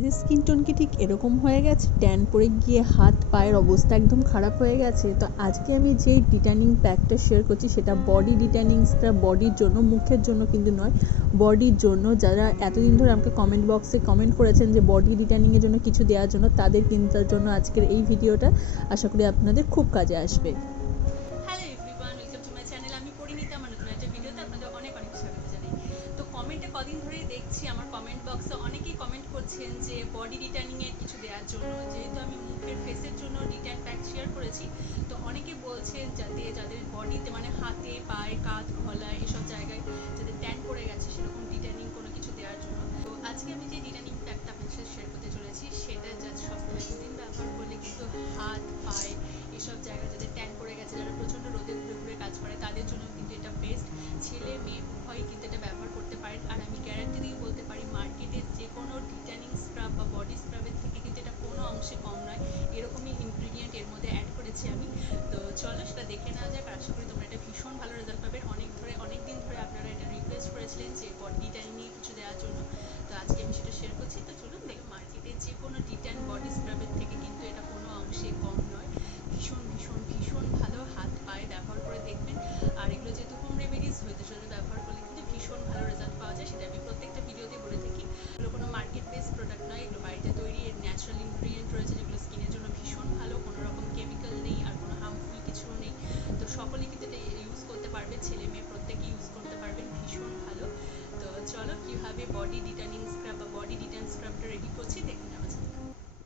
আপনাদের skin tone কি ঠিক এরকম হয়ে গেছে? ট্যান পড়ে গিয়ে হাত, পায়ের অবস্থা একদম খারাপ হয়ে গেছে। তো আজকে আমি যে ডিটানিং প্যাকটা শেয়ার করছি, সেটা বডি ডিটানিংসটা বডির জন্য, মুখের জন্য কিন্তু নয় বডির জন্য। যারা এতদিন ধরে আমাকে কমেন্ট বক্সে কমেন্ট করেছেন যে বডি ডিটানিংয়ের জন্য কিছু দেওয়ার জন্য, তাদের কিনতার জন্য আজকের এই ভিডিওটা আশা করি আপনাদের খুব কাজে আসবে। শেয়ার করেছি। তো অনেকে বলছেন যাতে যাদের বডিতে মানে হাতে, পায়ে, কাঁধ, গলায় এসব জায়গায় যাদের ট্যান পড়ে গেছে, সেরকম রিটার্নিং কোনো কিছু দেওয়ার জন্য। তো আজকে আমি যে রিটার্নিং প্যাকটা আপনাদের সাথে শেয়ার করতে চলেছি, সেটা জাস্ট সপ্তাহে দুদিন ব্যবহার করলে কিন্তু হাত, পায়ে এসব জায়গায় যাদের ট্যান পড়ে গেছে, যারা প্রচণ্ড রোদে ঘুরে ঘুরে কাজ করে, তাদের জন্য কিন্তু এটা বেস্ট ছেলে, মেয়ে উভয়ই কিন্তু এটা ব্যবহার করতে পারেন আর আমি গ্যারান্টি দিয়ে বলতে পারি মার্কেটের যে কোনো ডিটানিং স্ক্রাব বা বডি স্ক্রাবের থেকে কিন্তু এটা কোনো অংশে কম নয়। এরকমই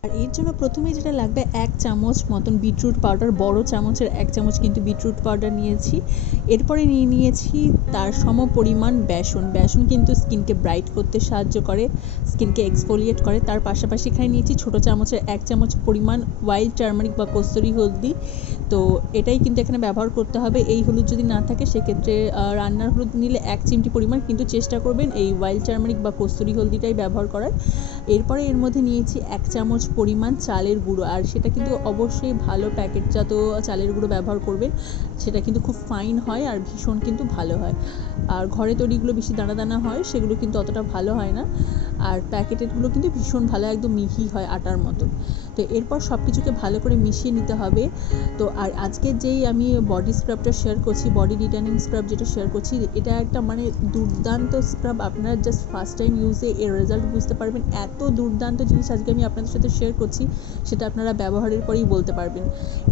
আর এর জন্য প্রথমে যেটা লাগবে, এক চামচ মতন বিটরুট পাউডার, বড় চামচের এক চামচ কিন্তু বিটরুট পাউডার নিয়েছি। এরপরে নিয়ে নিয়েছি তার সম পরিমাণ বেসন। বেসন কিন্তু স্কিনকে ব্রাইট করতে সাহায্য করে, স্কিনকে এক্সফোলিয়েট করে। তার পাশাপাশি এখানে নিয়েছি ছোটো চামচের এক চামচ পরিমাণ ওয়াইল্ড টার্মারিক বা কস্তুরি হলদি। তো এটাই কিন্তু এখানে ব্যবহার করতে হবে। এই হলুদ যদি না থাকে, সেক্ষেত্রে রান্নার হলুদ নিলে এক চিমটি পরিমাণ কিন্তু চেষ্টা করবেন এই ওয়াইল্ড টার্মারিক বা কস্তুরি হলদিটাই ব্যবহার করার। এরপরে এর মধ্যে নিয়েছি এক চামচ পরিমাণ চালের গুঁড়ো। আর সেটা কিন্তু অবশ্যই ভালো প্যাকেটজাত চালের গুঁড়ো ব্যবহার করবেন। সেটা কিন্তু খুব ফাইন হয় আর ভীষণ কিন্তু ভালো হয়। আর ঘরে তৈরিগুলো বেশি দানা দানা হয়, সেগুলো কিন্তু অতটা ভালো হয় না। আর প্যাকেটেরগুলো কিন্তু ভীষণ ভালো, একদম মিহি হয় আটার মতো তো এরপর সব কিছুকে ভালো করে মিশিয়ে নিতে হবে। তো আর আজকে যেই আমি বডি স্ক্রাবটা শেয়ার করছি বডি রিটার্নিং স্ক্রাব যেটা শেয়ার করছি, এটা একটা মানে দুর্দান্ত স্ক্রাব আপনারা জাস্ট ফার্স্ট টাইম ইউজে এর রেজাল্ট বুঝতে পারবেন। এত দুর্দান্ত জিনিস আজকে আমি আপনাদের সাথে শেয়ার করছি, সেটা আপনারা ব্যবহারের পরেই বলতে পারবেন।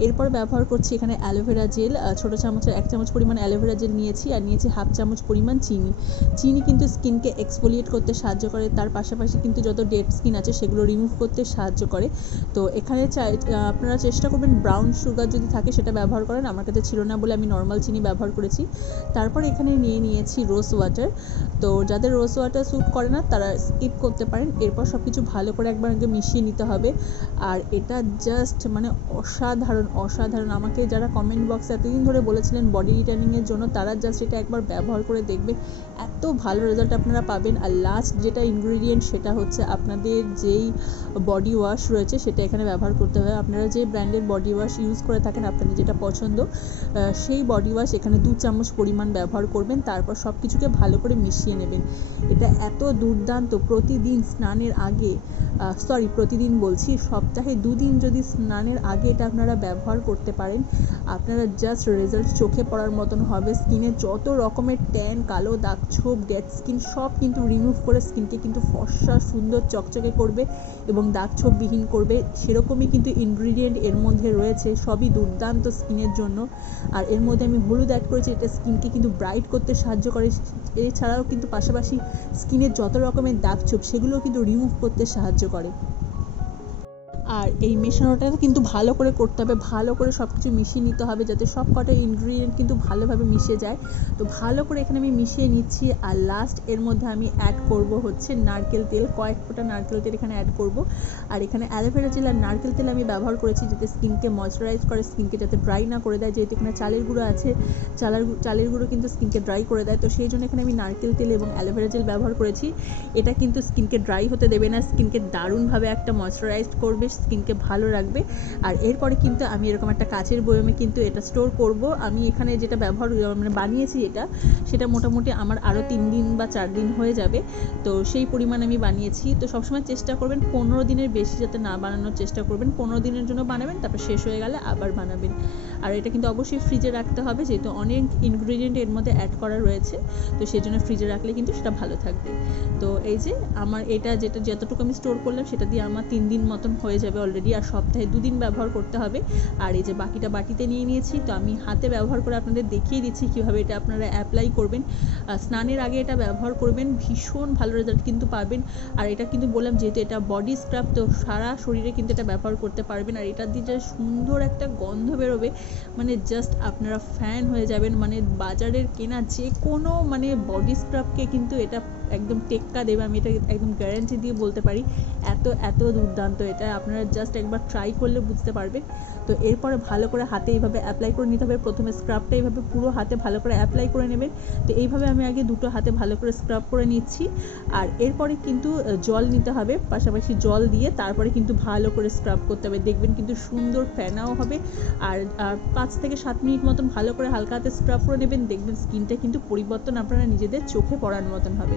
এরপর ব্যবহার করছি এখানে অ্যালোভেরা জেল ছোটো চামচের এক চামচ পরিমাণ অ্যালোভেরা জেল নিয়েছি আর নিয়েছি হাফ চামচ পরিমাণ চিনি। চিনি কিন্তু স্কিনকে এক্সফোলিয়েট করতে সাহায্য করে, তার পাশাপাশি কিন্তু যত ডেড স্কিন আছে সেগুলো রিমুভ করতে সাহায্য করে। তো এখানে আপনারা চেষ্টা করবেন ব্রাউন সুগার যদি থাকে সেটা ব্যবহার করেন, আমার কাছে ছিল না বলে আমি নর্মাল চিনি ব্যবহার করেছি। তারপর এখানে নিয়ে নিয়েছি রোজ ওয়াটার তো যাদের রোজ ওয়াটার স্যুট করে না, তারা স্কিপ করতে পারেন। এরপর সব কিছু ভালো করে একবার আগে মিশিয়ে নিতে হবে। আর এটা জাস্ট মানে অসাধারণ অসাধারণ। আমাকে যারা কমেন্ট বক্সে এতদিন ধরে বলেছিলেন বডি রিটার্নিংয়ের জন্য, তারা জাস্ট এটা একবার ব্যবহার করে দেখবেন এত ভালো রেজাল্ট আপনারা পাবেন। আর লাস্ট যেটা ইনগ্রিডিয়েন্ট সেটা হচ্ছে আপনাদের যেই বডি ওয়াশ রয়েছে, সেটা এখানে ব্যবহার করতে হবে। আপনারা যে ব্র্যান্ডের বডি ওয়াশ ইউজ করে থাকেন, আপনাদের যেটা পছন্দ সেই বডি ওয়াশ এখানে দু চামচ পরিমাণ ব্যবহার করবেন। তারপর সব কিছুকে ভালো করে মিশিয়ে নেবেন। এটা এত দুর্দান্ত। প্রতিদিন স্নানের আগে সরি প্রতিদিন বলছি, সপ্তাহে দুদিন যদি স্নানের আগে এটা আপনারা ব্যবহার করতে পারেন, আপনারা জাস্ট রেজাল্ট চোখে পড়ার মতন হবে স্কিনে যত রকমের ট্যান কালো দাগ, ছোপ ডেড স্কিন সব কিন্তু রিমুভ করে স্কিনকে কিন্তু ফর্সা, সুন্দর, চকচকে করবে এবং দাগ ছোপবিহীন করবে। সেরকমই কিন্তু ইনগ্রিডিয়েন্ট এর মধ্যে রয়েছে, সবই দুর্দান্ত স্কিনের জন্য। আর এর মধ্যে আমি হলুদ অ্যাড করেছি, এটা স্কিনকে কিন্তু ব্রাইট করতে সাহায্য করে। এছাড়াও কিন্তু পাশাপাশি স্কিনের যত রকমের দাগ, ছোপ, সেগুলোও কিন্তু রিমুভ করতে সাহায্য করে। আর এই মেশানোটা কিন্তু ভালো করে করতে হবে, ভালো করে সব কিছু মিশিয়ে নিতে হবে যাতে সব কটা ইনগ্রিডিয়েন্ট কিন্তু ভালোভাবে মিশে যায়। তো ভালো করে এখানে আমি মিশিয়ে নিচ্ছি আর লাস্ট এর মধ্যে আমি অ্যাড করব হচ্ছে নারকেল তেল, কয়েক ফোঁটা নারকেল তেল এখানে অ্যাড করব। আর এখানে অ্যালোভেরা জেল আর নারকেল তেল আমি ব্যবহার করেছি যাতে স্কিনকে ময়শ্চারাইজ করে স্কিনকে যাতে ড্রাই না করে দেয়, যেহেতু এখানে চালের গুঁড়ো আছে, চালের চালের গুঁড়ো কিন্তু স্কিনকে ড্রাই করে দেয়। তো সেই জন্য এখানে আমি নারকেল তেল এবং অ্যালোভেরা জেল ব্যবহার করেছি। এটা কিন্তু স্কিনকে ড্রাই হতে দেবে না স্কিনকে দারুণভাবে একটা ময়শ্চারাইজড করবে স্কিনকে ভালো রাখবে। আর এরপরে কিন্তু আমি এরকম একটা কাচের বয়মে কিন্তু এটা স্টোর করব। আমি এখানে যেটা ব্যবহার মানে বানিয়েছি এটা, সেটা মোটামুটি আমার আরও তিন দিন বা চার দিন হয়ে যাবে। তো সেই পরিমাণ আমি বানিয়েছি। তো সবসময় চেষ্টা করবেন পনেরো দিনের বেশি যাতে না বানানোর চেষ্টা করবেন। পনেরো দিনের জন্য বানাবেন, তারপর শেষ হয়ে গেলে আবার বানাবেন। আর এটা কিন্তু অবশ্যই ফ্রিজে রাখতে হবে, যেহেতু অনেক ইনগ্রিডিয়েন্ট এর মধ্যে অ্যাড করা রয়েছে। তো সেই জন্য ফ্রিজে রাখলে কিন্তু সেটা ভালো থাকবে। তো এই যে, আমার এটা যেটা, যতটুকু আমি স্টোর করলাম, সেটা দিয়ে আমার তিন দিন মতন হয়ে যাবে। অলরেডি আর সপ্তাহে দুদিন ব্যবহার করতে হবে। আর এই যে বাকিটা বাটিতে নিয়ে নিয়েছি, তো আমি হাতে ব্যবহার করে আপনাদের দেখিয়ে দিচ্ছি কীভাবে এটা আপনারা অ্যাপ্লাই করবেন। স্নানের আগে এটা ব্যবহার করবেন, ভীষণ ভালো রেজাল্ট কিন্তু পাবেন। আর এটা কিন্তু বললাম, যেহেতু এটা বডি স্ক্রাব তো সারা শরীরে কিন্তু এটা ব্যবহার করতে পারবেন। আর এটা দিয়ে যে সুন্দর একটা গন্ধ বেরোবে মানে জাস্ট আপনারা ফ্যান হয়ে যাবেন। মানে বাজারের কেনা যে কোনো মানে বডি স্ক্রাবকে কিন্তু এটা একদম টেক্কা দেবে, আমি এটা একদম গ্যারান্টি দিয়ে বলতে পারি। এত এত দুর্দান্ত এটা, আপনারা জাস্ট একবার ট্রাই করলে বুঝতে পারবেন। তো এরপরে ভালো করে হাতে এইভাবে অ্যাপ্লাই করে নিতে হবে। প্রথমে স্ক্রাবটা এইভাবে পুরো হাতে ভালো করে অ্যাপ্লাই করে নেবেন। তো এইভাবে আমি আগে দুটো হাতে ভালো করে স্ক্রাব করে নিচ্ছি। আর এরপরে কিন্তু জল নিতে হবে। পাশাপাশি জল দিয়ে তারপরে কিন্তু ভালো করে স্ক্রাব করতে হবে। দেখবেন কিন্তু সুন্দর ফেনাও হবে। আর পাঁচ থেকে সাত মিনিট মতন ভালো করে হালকা হাতে স্ক্রাব করে নেবেন। দেখবেন স্কিনটা কিন্তু পরিবর্তন আপনারা নিজেদের চোখে পড়ার মতন হবে।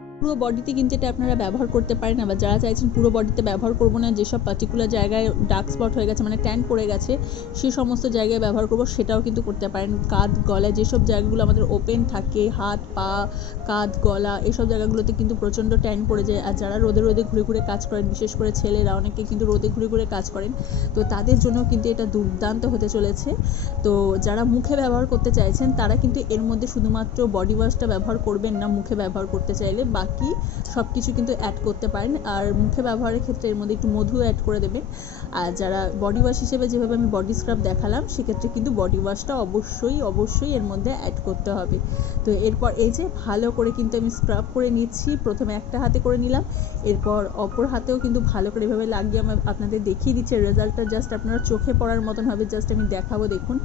পুরো বডিতে কিন্তু এটা আপনারা ব্যবহার করতে পারেন আবার যারা চাইছেন পুরো বডিতে ব্যবহার করব না, যেসব পার্টিকুলার জায়গায় ডার্ক স্পট হয়ে গেছে মানে ট্যান পড়ে গেছে, সে সমস্ত জায়গায় ব্যবহার করব, সেটাও কিন্তু করতে পারেন। কাঁধ গলায় যেসব জায়গাগুলো আমাদের ওপেন থাকে, হাত, পা, কাঁধ, গলা, এসব জায়গাগুলোতে কিন্তু প্রচণ্ড ট্যান পড়ে যায়। আর যারা রোদে রোদে ঘুরে ঘুরে কাজ করেন, বিশেষ করে ছেলেরা, অনেকে কিন্তু রোদে ঘুরে ঘুরে কাজ করেন, তো তাদের জন্য কিন্তু এটা দুর্দান্ত হতে চলেছে। তো যারা মুখে ব্যবহার করতে চাইছেন, তারা কিন্তু এর মধ্যে শুধুমাত্র বডি ওয়াশটা ব্যবহার করবেন না, মুখে ব্যবহার করতে চাইলে। বাকি সব কিছু কিন্তু অ্যাড করতে পারেন। আর মুখে ব্যবহারের ক্ষেত্রে এর মধ্যে একটু মধু অ্যাড করে দেবেন। আর যারা বডি ওয়াশ হিসেবে যেভাবে আমি বডি স্ক্রাব দেখালাম, সেক্ষেত্রে কিন্তু বডি ওয়াশটা অবশ্যই অবশ্যই এর মধ্যে অ্যাড করতে হবে। তো এরপর এই যে ভালো করে কিন্তু আমি স্ক্রাব করে নিচ্ছি। প্রথমে একটা হাতে করে নিলাম। এরপর অপর হাতেও কিন্তু ভালো করে এভাবে লাগিয়ে আমি আপনাদের দেখিয়ে দিচ্ছি। রেজাল্টটা জাস্ট আপনারা চোখে পড়ার মতন হবে। জাস্ট আমি দেখাবো, দেখুন।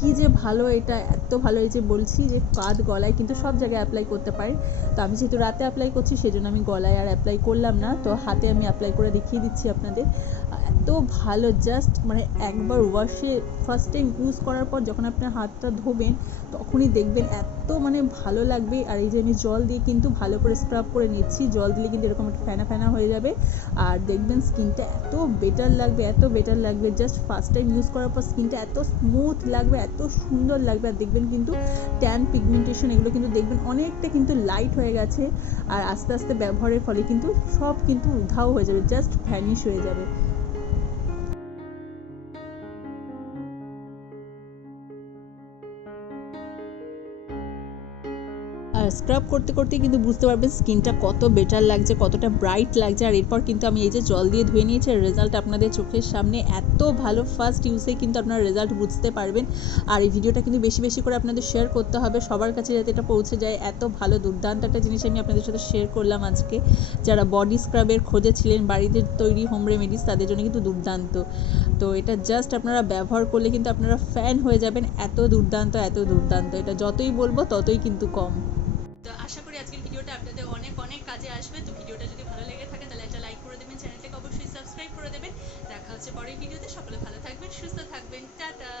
কি যে ভালো এটা, এত ভালো এই যে বলছি যে কাঁধ গলায় কিন্তু সব জায়গায় অ্যাপ্লাই করতে পারেন তো আমি যেহেতু রাতে অ্যাপ্লাই করছি, সেজন্য আমি গলায় আর অ্যাপ্লাই করলাম না। তো হাতে আমি অ্যাপ্লাই করে দেখিয়ে দিচ্ছি আপনাদের। এত ভালো জাস্ট মানে একবার ওয়াশে ফার্স্ট টাইম ইউজ করার পর যখন আপনার হাতটা ধোবেন, তখনই দেখবেন এত মানে ভালো লাগবে। আর এই যে আমি জল দিয়ে কিন্তু ভালো করে স্ক্রাব করে নিচ্ছি। জল দিলে কিন্তু এরকম একটা ফেনা ফেনা হয়ে যাবে। আর দেখবেন স্কিনটা এত বেটার লাগবে, এত বেটার লাগবে। জাস্ট ফার্স্ট টাইম ইউজ করার পর স্কিনটা এত স্মুথ লাগবে এত সুন্দর লাগবে আর দেখবেন কিন্তু ট্যান পিগমেন্টেশন এগুলো কিন্তু দেখবেন অনেকটা কিন্তু লাইট হয়ে গেছে আর আস্তে আস্তে ব্যবহারের ফলে কিন্তু সব কিন্তু উধাও হয়ে যাবে জাস্ট ভ্যানিশ হয়ে যাবে। স্ক্রাব করতে করতে কিন্তু বুঝতে পারবেন স্কিনটা কত বেটার লাগছে, কতটা ব্রাইট লাগছে। আর এরপর কিন্তু আমি এই যে জল দিয়ে ধুয়ে নিয়েছি রেজাল্ট আপনাদের চোখের সামনে এত ভালো ফার্স্ট ইউজে কিন্তু আপনারা রেজাল্ট বুঝতে পারবেন। আর এই ভিডিওটা কিন্তু বেশি বেশি করে আপনাদের শেয়ার করতে হবে, সবার কাছে যাতে এটা পৌঁছে যায়। এত ভালো দুর্দান্ত একটা জিনিস আমি আপনাদের সাথে শেয়ার করলাম আজকে। যারা বডি স্ক্রাবের খোঁজে ছিলেন, বাড়িতে তৈরি হোম রেমেডিস তাদের জন্য কিন্তু দুর্দান্ত। তো এটা জাস্ট আপনারা ব্যবহার করলে কিন্তু আপনারা ফ্যান হয়ে যাবেন। এত দুর্দান্ত এত দুর্দান্ত। এটা যতই বলব ততই কিন্তু কম। তো আশা করি আজকের ভিডিওটা আপনাদের অনেক অনেক কাজে আসবে। তো ভিডিওটা যদি ভালো লেগে থাকে, তাহলে একটা লাইক করে দেবেন, চ্যানেলটাকে অবশ্যই সাবস্ক্রাইব করে দেবেন। দেখা হচ্ছে পরের ভিডিওতে। সকলে ভালো থাকবেন, সুস্থ থাকবেন। টাটা!